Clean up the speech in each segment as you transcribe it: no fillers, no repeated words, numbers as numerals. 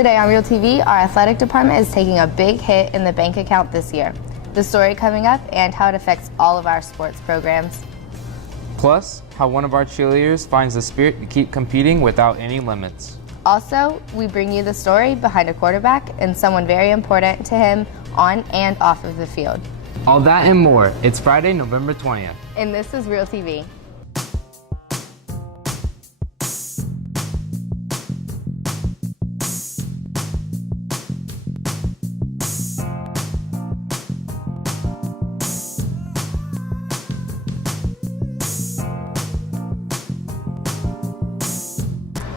Today on Real TV, our athletic department is taking a big hit in the bank account this year. The story coming up and how it affects all of our sports programs. Plus, how one of our cheerleaders finds the spirit to keep competing without any limits. Also, we bring you the story behind a quarterback and someone very important to him on and off of the field. All that and more. It's Friday, November 20th. And this is Real TV.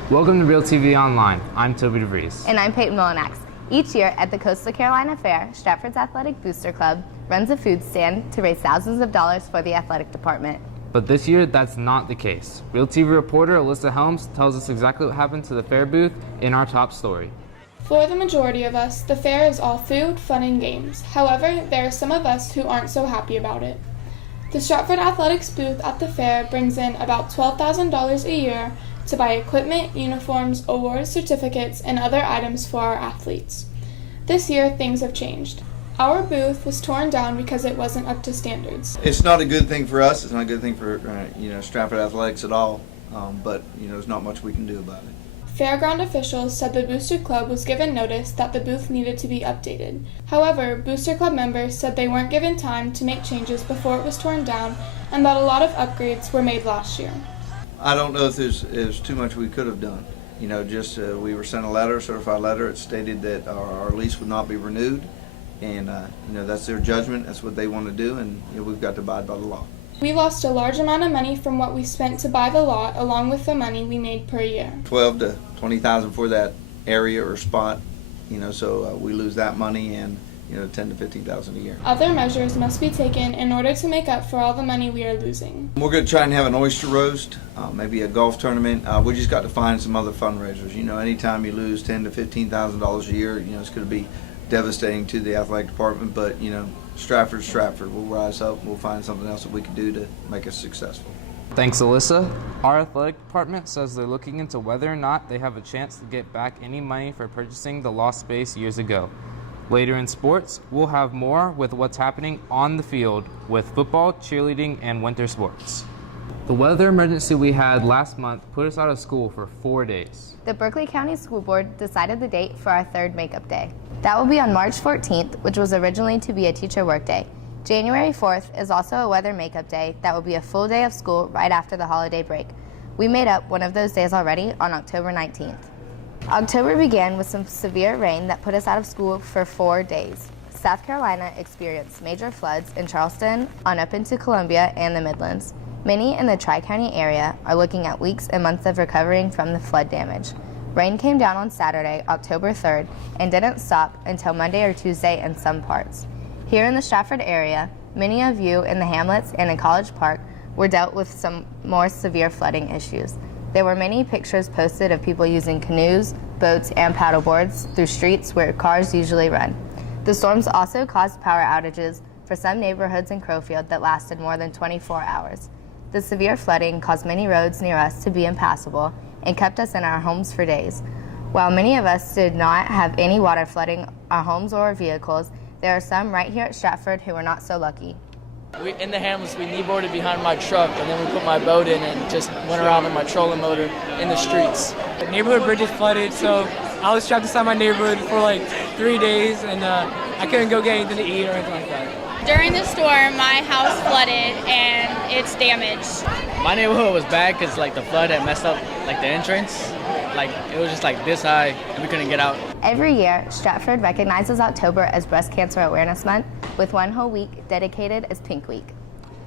Welcome to Real TV Online. I'm Toby DeVries. And I'm Peyton Molinax. Each year at the Coastal Carolina Fair, Stratford's Athletic Booster Club runs a food stand to raise thousands of dollars for the athletic department. But this year, that's not the case. Real TV reporter Alyssa Helms tells us exactly what happened to the fair booth in our top story. For the majority of us, the fair is all food, fun, and games. However, there are some of us who aren't so happy about it. The Stratford Athletics booth at the fair brings in about $12,000 a year to buy equipment, uniforms, awards, certificates, and other items for our athletes. This year, things have changed. Our booth was torn down because it wasn't up to standards. It's not a good thing for us. It's not a good thing for Stratford Athletics at all. But there's not much we can do about it. Fairground officials said the Booster Club was given notice that the booth needed to be updated. However, Booster Club members said they weren't given time to make changes before it was torn down and that a lot of upgrades were made last year. I don't know if there's too much we could have done. We were sent a certified letter. It stated that our lease would not be renewed, and that's their judgment. That's what they want to do, and we've got to abide by the law. We lost a large amount of money from what we spent to buy the lot, along with the money we made per year. $12,000 to $20,000 for that area or spot, so we lose that money and $10,000 to $15,000 a year. Other measures must be taken in order to make up for all the money we are losing. We're going to try and have an oyster roast, maybe a golf tournament. We just got to find some other fundraisers. Anytime you lose $10,000 to $15,000 a year, it's going to be devastating to the athletic department. But Stratford's Stratford. We'll rise up. We'll find something else that we can do to make us successful. Thanks, Alyssa. Our athletic department says they're looking into whether or not they have a chance to get back any money for purchasing the lost space years ago. Later in sports, we'll have more with what's happening on the field with football, cheerleading, and winter sports. The weather emergency we had last month put us out of school for 4 days. The Berkeley County School Board decided the date for our third makeup day. That will be on March 14th, which was originally to be a teacher workday. January 4th is also a weather makeup day that will be a full day of school right after the holiday break. We made up one of those days already on October 19th. October began with some severe rain that put us out of school for 4 days. South Carolina experienced major floods in Charleston on up into Columbia and the Midlands. Many in the Tri-County area are looking at weeks and months of recovering from the flood damage. Rain came down on Saturday, October 3rd, and didn't stop until Monday or Tuesday in some parts. Here in the Stratford area, many of you in the hamlets and in College Park were dealt with some more severe flooding issues. There were many pictures posted of people using canoes, boats, and paddleboards through streets where cars usually run. The storms also caused power outages for some neighborhoods in Crowfield that lasted more than 24 hours. The severe flooding caused many roads near us to be impassable and kept us in our homes for days. While many of us did not have any water flooding our homes or our vehicles, there are some right here at Stratford who were not so lucky. In the hamlets, we kneeboarded behind my truck, and then we put my boat in and just went around on my trolling motor in the streets. The neighborhood bridges flooded, so I was trapped inside my neighborhood for like 3 days, and I couldn't go get anything to eat or anything like that. During the storm, my house flooded, and it's damaged. My neighborhood was bad because the flood had messed up the entrance. It was just this high, and we couldn't get out. Every year, Stratford recognizes October as Breast Cancer Awareness Month, with one whole week dedicated as Pink Week.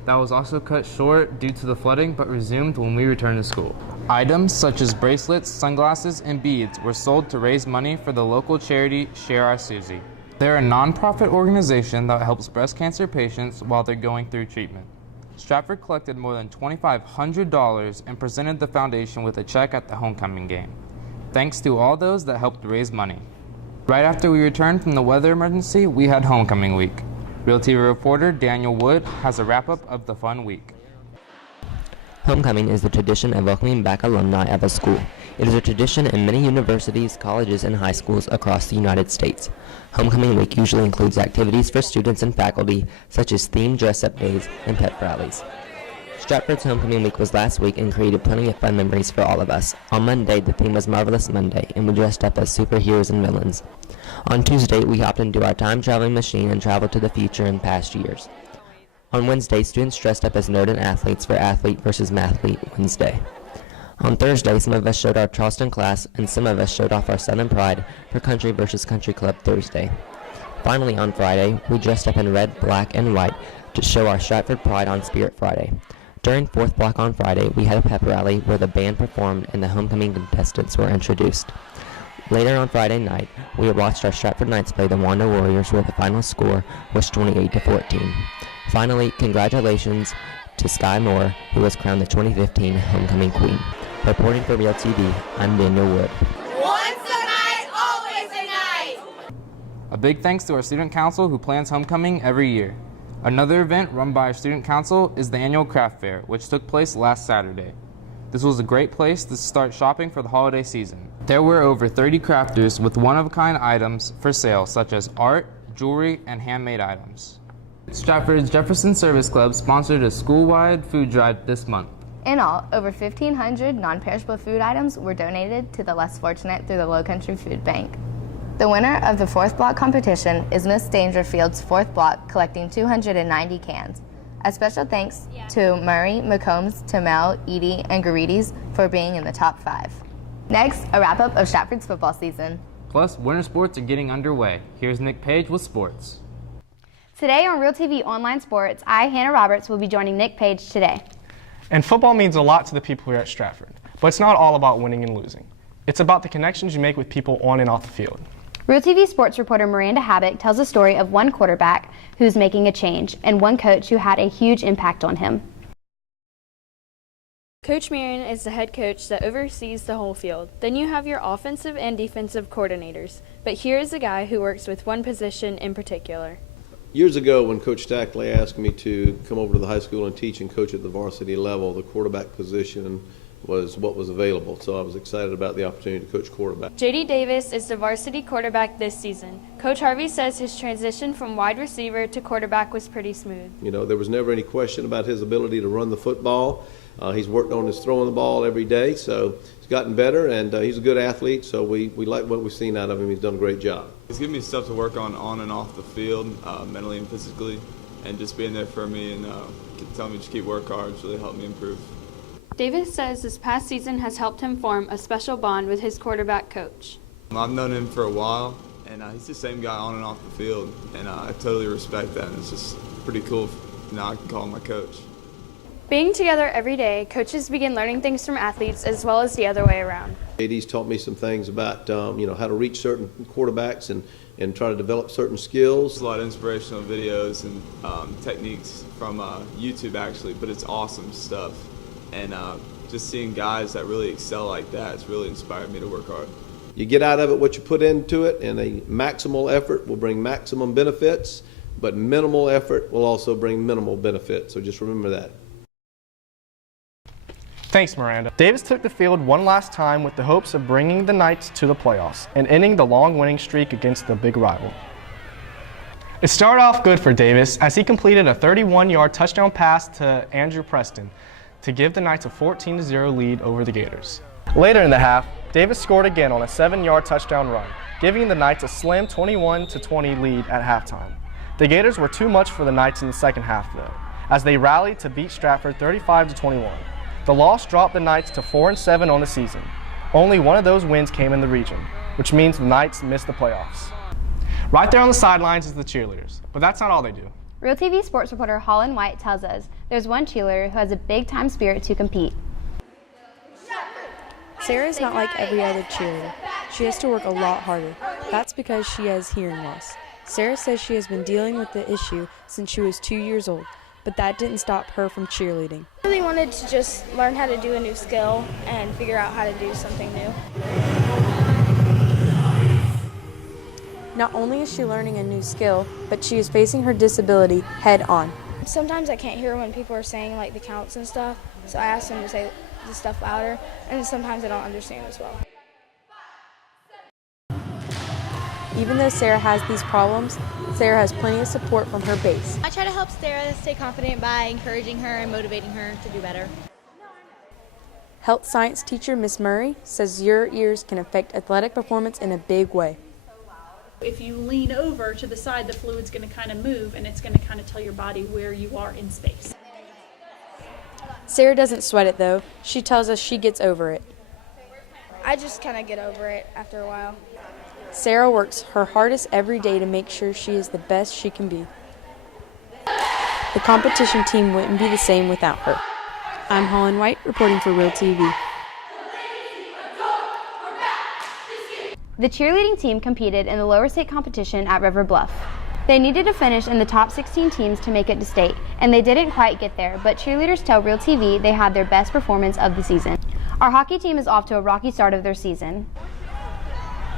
That was also cut short due to the flooding, but resumed when we returned to school. Items such as bracelets, sunglasses, and beads were sold to raise money for the local charity Share Our Susie. They're a nonprofit organization that helps breast cancer patients while they're going through treatment. Stratford collected more than $2,500 and presented the foundation with a check at the homecoming game. Thanks to all those that helped raise money. Right after we returned from the weather emergency, we had homecoming week. Real TV reporter Daniel Wood has a wrap-up of the fun week. Homecoming is the tradition of welcoming back alumni of a school. It is a tradition in many universities, colleges, and high schools across the United States. Homecoming week usually includes activities for students and faculty, such as themed dress-up days and pep rallies. Stratford's Homecoming Week was last week and created plenty of fun memories for all of us. On Monday, the theme was Marvelous Monday, and we dressed up as superheroes and villains. On Tuesday, we hopped into our time-traveling machine and traveled to the future and past years. On Wednesday, students dressed up as nerd and athletes for Athlete versus Mathlete Wednesday. On Thursday, some of us showed our Charleston class, and some of us showed off our Southern pride for Country versus Country Club Thursday. Finally, on Friday, we dressed up in red, black, and white to show our Stratford pride on Spirit Friday. During fourth block on Friday, we had a pep rally where the band performed and the homecoming contestants were introduced. Later on Friday night, we watched our Stratford Knights play the Wanda Warriors where the final score was 28-14. Finally, congratulations to Sky Moore, who was crowned the 2015 Homecoming Queen. Reporting for Real TV, I'm Daniel Wood. Once a night, always a night! A big thanks to our student council who plans homecoming every year. Another event run by our student council is the annual craft fair, which took place last Saturday. This was a great place to start shopping for the holiday season. There were over 30 crafters with one-of-a-kind items for sale, such as art, jewelry, and handmade items. Stratford's Jefferson Service Club sponsored a school-wide food drive this month. In all, over 1,500 non-perishable food items were donated to the less fortunate through the Low Country Food Bank. The winner of the fourth block competition is Miss Dangerfield's fourth block, collecting 290 cans. A special thanks to Murray, McCombs, Tamel, Edie, and Garides for being in the top 5. Next, a wrap-up of Stratford's football season. Plus, winter sports are getting underway. Here's Nick Page with sports. Today on Real TV Online Sports, I, Hannah Roberts, will be joining Nick Page today. And football means a lot to the people here at Stratford, but it's not all about winning and losing. It's about the connections you make with people on and off the field. Real TV sports reporter Miranda Habbick tells a story of one quarterback who's making a change and one coach who had a huge impact on him. Coach Marion is the head coach that oversees the whole field. Then you have your offensive and defensive coordinators. But here is a guy who works with one position in particular. Years ago, when Coach Stackley asked me to come over to the high school and teach and coach at the varsity level, the quarterback position was what was available, so I was excited about the opportunity to coach quarterback. J.D. Davis is the varsity quarterback this season. Coach Harvey says his transition from wide receiver to quarterback was pretty smooth. You know, there was never any question about his ability to run the football. He's worked on his throwing the ball every day, so he's gotten better, and he's a good athlete, so we like what we've seen out of him. He's done a great job. He's given me stuff to work on and off the field, mentally and physically, and just being there for me and telling me to keep work hard has really helped me improve. Davis says this past season has helped him form a special bond with his quarterback coach. I've known him for a while, and he's the same guy on and off the field, and I totally respect that. And it's just pretty cool now I can call him my coach. Being together every day, coaches begin learning things from athletes as well as the other way around. JD's taught me some things about how to reach certain quarterbacks and try to develop certain skills. There's a lot of inspirational videos and techniques from YouTube actually, but it's awesome stuff. And just seeing guys that really excel like that has really inspired me to work hard. You get out of it what you put into it, and a maximal effort will bring maximum benefits, but minimal effort will also bring minimal benefits. So just remember that. Thanks, Miranda. Davis took the field one last time with the hopes of bringing the Knights to the playoffs and ending the long winning streak against the big rival. It started off good for Davis as he completed a 31-yard touchdown pass to Andrew Preston to give the Knights a 14-0 lead over the Gators. Later in the half, Davis scored again on a 7-yard touchdown run, giving the Knights a slim 21-20 lead at halftime. The Gators were too much for the Knights in the second half, though, as they rallied to beat Stratford 35-21. The loss dropped the Knights to 4-7 on the season. Only one of those wins came in the region, which means the Knights missed the playoffs. Right there on the sidelines is the cheerleaders, but that's not all they do. Real TV sports reporter Holland White tells us there's one cheerleader who has a big-time spirit to compete. Sarah's not like every other cheerleader. She has to work a lot harder. That's because she has hearing loss. Sarah says she has been dealing with the issue since she was 2 years old, but that didn't stop her from cheerleading. I really wanted to just learn how to do a new skill and figure out how to do something new. Not only is she learning a new skill, but she is facing her disability head on. Sometimes I can't hear when people are saying like the counts and stuff, so I asked them to say the stuff louder, and sometimes I don't understand as well. Even though Sarah has these problems, Sarah has plenty of support from her base. I try to help Sarah stay confident by encouraging her and motivating her to do better. Health science teacher Miss Murray says your ears can affect athletic performance in a big way. If you lean over to the side, the fluid's going to kind of move, and it's going to kind of tell your body where you are in space. Sarah doesn't sweat it though. She tells us she gets over it. I just kind of get over it after a while. Sarah works her hardest every day to make sure she is the best she can be. The competition team wouldn't be the same without her. I'm Holland White, reporting for Real TV. The cheerleading team competed in the lower state competition at River Bluff. They needed to finish in the top 16 teams to make it to state, and they didn't quite get there, but cheerleaders tell Real TV they had their best performance of the season. Our hockey team is off to a rocky start of their season.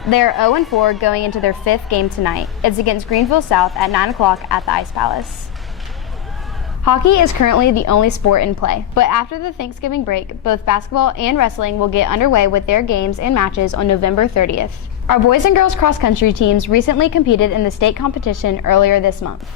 They're 0-4 going into their 5th game tonight. It's against Greenville South at 9 o'clock at the Ice Palace. Hockey is currently the only sport in play, but after the Thanksgiving break, both basketball and wrestling will get underway with their games and matches on November 30th. Our boys and girls cross-country teams recently competed in the state competition earlier this month.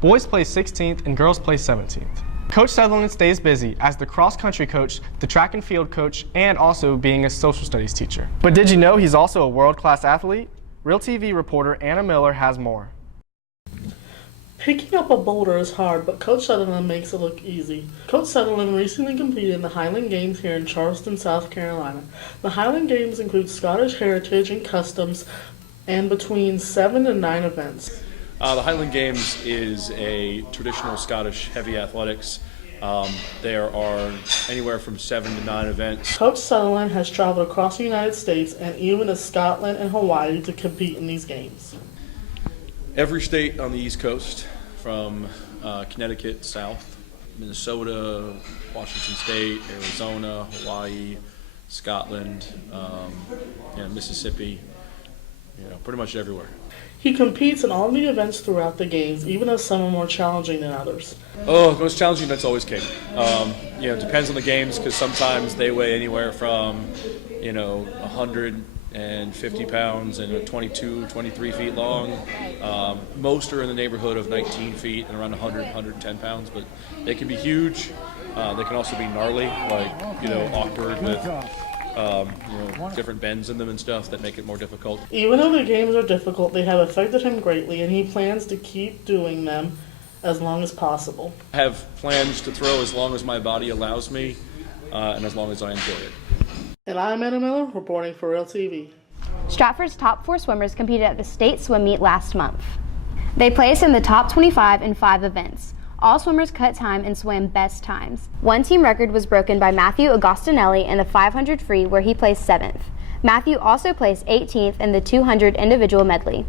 Boys place 16th and girls place 17th. Coach Sutherland stays busy as the cross-country coach, the track and field coach, and also being a social studies teacher. But did you know he's also a world-class athlete? Real TV reporter Anna Miller has more. Picking up a boulder is hard, but Coach Sutherland makes it look easy. Coach Sutherland recently competed in the Highland Games here in Charleston, South Carolina. The Highland Games include Scottish heritage and customs and between 7 and 9 events. The Highland Games is a traditional Scottish heavy athletics. There are anywhere from 7 to 9 events. Coach Sutherland has traveled across the United States and even to Scotland and Hawaii to compete in these games. Every state on the East Coast, from Connecticut south, Minnesota, Washington State, Arizona, Hawaii, Scotland, Mississippi, pretty much everywhere. He competes in all the events throughout the games, even though some are more challenging than others. Oh, the most challenging event's always cake. It depends on the games because sometimes they weigh anywhere from, 150 pounds and 22, 23 feet long. Most are in the neighborhood of 19 feet and around 100, 110 pounds, but they can be huge. They can also be gnarly, awkward with different bends in them and stuff that make it more difficult. Even though the games are difficult, they have affected him greatly, and he plans to keep doing them as long as possible. I have plans to throw as long as my body allows me and as long as I enjoy it. And I'm Anna Miller, reporting for Real TV. Stratford's top 4 swimmers competed at the state swim meet last month. They placed in the top 25 in 5 events. All swimmers cut time and swam best times. One team record was broken by Matthew Agostinelli in the 500 free, where he placed 7th. Matthew also placed 18th in the 200 individual medley.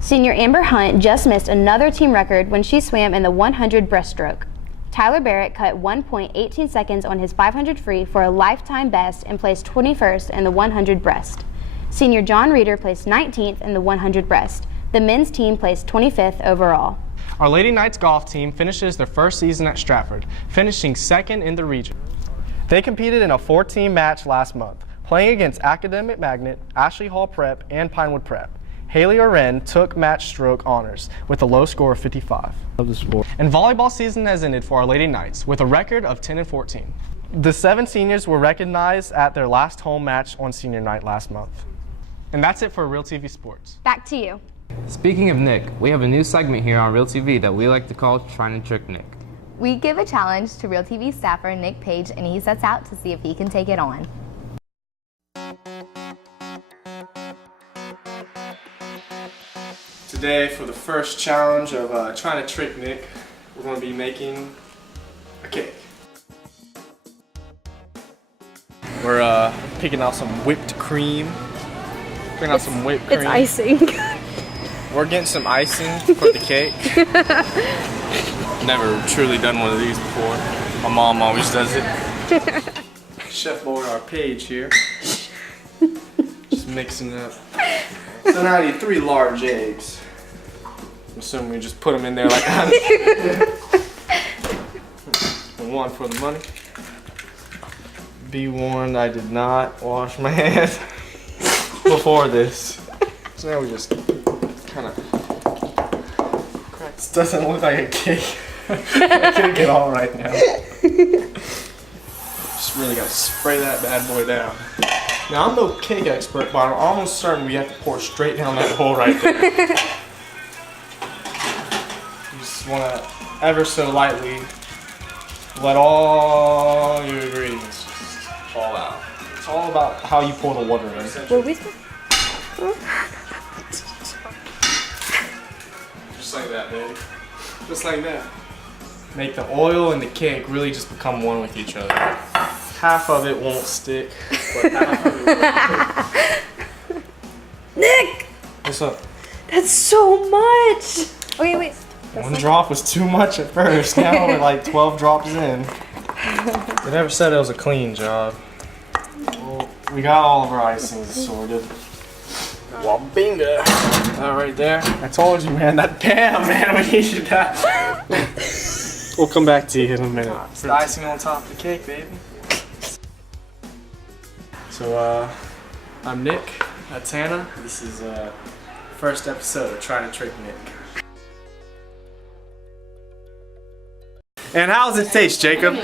Senior Amber Hunt just missed another team record when she swam in the 100 breaststroke. Tyler Barrett cut 1.18 seconds on his 500 free for a lifetime best and placed 21st in the 100 breast. Senior John Reeder placed 19th in the 100 breast. The men's team placed 25th overall. Our Lady Knights golf team finishes their first season at Stratford, finishing 2nd in the region. They competed in a 4-team match last month, playing against Academic Magnet, Ashley Hall Prep, and Pinewood Prep. Haley Oren took match stroke honors with a low score of 55. And volleyball season has ended for our Lady Knights with a record of 10-14. The 7 seniors were recognized at their last home match on senior night last month. And that's it for Real TV Sports. Back to you. Speaking of Nick, we have a new segment here on Real TV that we like to call Trying to Trick Nick. We give a challenge to Real TV staffer Nick Page, and he sets out to see if he can take it on. Today, for the first challenge of Trying to Trick Nick, we're going to be making a cake. We're picking out some whipped cream. It's icing. We're getting some icing for the cake. Never truly done one of these before. My mom always does it. Chef boy, our Paige here. Just mixing it up. So now I need 3 large eggs. I'm assuming we just put them in there like that. 1 for the money. be warned, I did not wash my hands before this. So now we just kind of crack. This doesn't look like a cake. I can't get all right now. Just really gotta spray that bad boy down. Now I'm no cake expert, but I'm almost certain we have to pour straight down that hole right there. You just wanna ever so lightly let all your ingredients just fall out. It's all about how you pour the water in. Were we Just like that, baby. Just like that. Make the oil and the cake really just become one with each other. Half of it won't stick, but half of it will. Nick! What's up? That's so much! Okay, wait. One drop was too much at first. Now we're like 12 drops in. They never said it was a clean job. Well, we got all of our icings sorted. Wabinga. That right there. I told you, man. That damn, man. We needed that. We'll come back to you in a minute. It's the icing on top of the cake, baby. So, I'm Nick. That's Hannah. This is first episode of Trying to Trick Nick. And how's it taste, Jacob?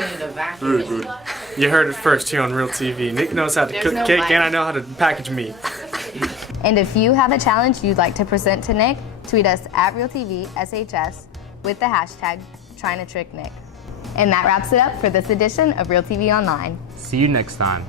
Really good. You heard it first here on Real TV. Nick knows how to cook cake, and I know how to package meat. And if you have a challenge you'd like to present to Nick, tweet us at RealTVSHS with the hashtag TryingToTrickNick. And that wraps it up for this edition of Real TV Online. See you next time.